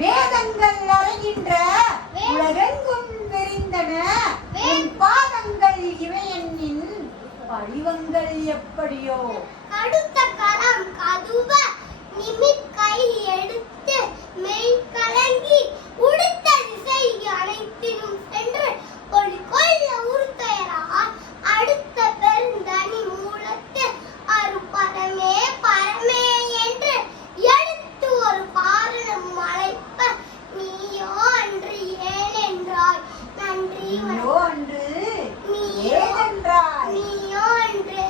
வேதங்கள் அறைகின்ற உலகெங்கும் விரிந்தன உன் பாதங்கள் இவையென்னின் வடிவங்கள் எப்படியோ. அடுத்த கரம் கதுவ நிமிக்கை எடுத்து மெய் கலங்கி உடுத்த திசை அனைத்திலும் சென்று கொள்ளி கொள்ள உறுத்தையரால் அடுத்த பெருந்தனி மூலத்து அருப்பரமே பரமே என்று எடுத்து ஒரு பாரணம் அழைப்ப நீயோ அன்று ஏனென்றாய் நன்றி நீயோ அன்று ஏனென்றாய் நீயோ அன்று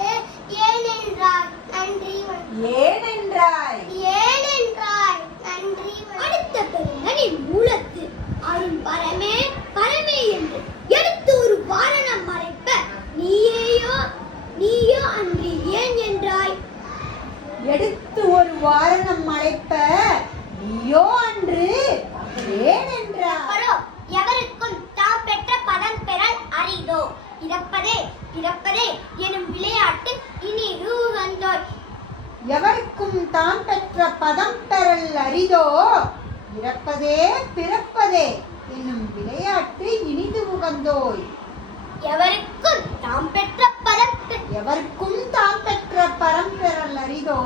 ஏனென்றாய் நன்றி ஏனென்றாய் ஏனென்றாய் நன்றி. அடுத்த பெருந்தனி மூலத்து அருள் பரமே பரமே என்று எடுத்து ஒரு வாரணம் மறைப்ப நீயோ அன்று ஏன் என்றாய். எடுத்து ஒரு வாரணம் மறைப்ப நீயோ அன்று ஏன் என்றாய். எவருக்கும் தாம் பெற்ற பதம் பெறல் அரிதோ. இறப்பதே பிறப்பதே எனும் விளையாட்டு இனி ரூகந்தோய். எவருக்கும் தாம் பெற்ற பதம் பெறல் அரிதோ. இறப்பதே பிறப்பதே என்னும் விளையாட்டு இனிது உகந்தோய். எவருக்கும் தாம் பெற்ற பதம் எவருக்கும் தாம் பெற்ற பரம் பெறல் அரிதோ.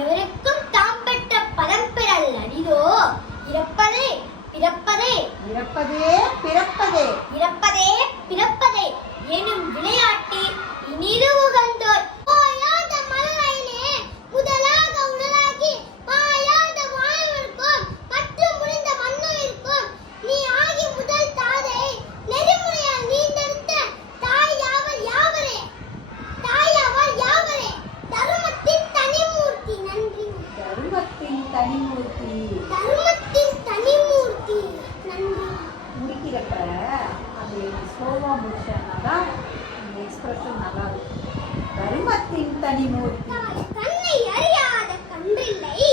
எவருக்கும் தாம் பெற்ற பதம் பெறல் அரிதோ. இறப்பதே பிறப்பதே இறப்பதே பிறப்பதே இறப்பதே பிறப்பதே எனும் விளையாட்டு இனிது உகந்தோய். ஓயாத மலராயினே முதலாக உணராகி மாயாத வாழ்விற்கும் மற்றும் முடிந்த மண்ணுயிர்க்கும் நீ ஆகி முதல் தாதை நெறிமுறையால் நீண்டெடுத்த தாயாவர் யாவரே தருமத்தின் தனிமூர்த்தி நன்றி. தருமத்தின் தனிமூர்த்தி நன்றி. முடிக்கிறப்ப அது ஸ்லோவா முடிச்சாதான் இந்த எக்ஸ்பிரஷன் நல்லா இருக்கும். தருமத்தின் தனிமூர்த்தி தன்னை அறியாத கன்றில்லை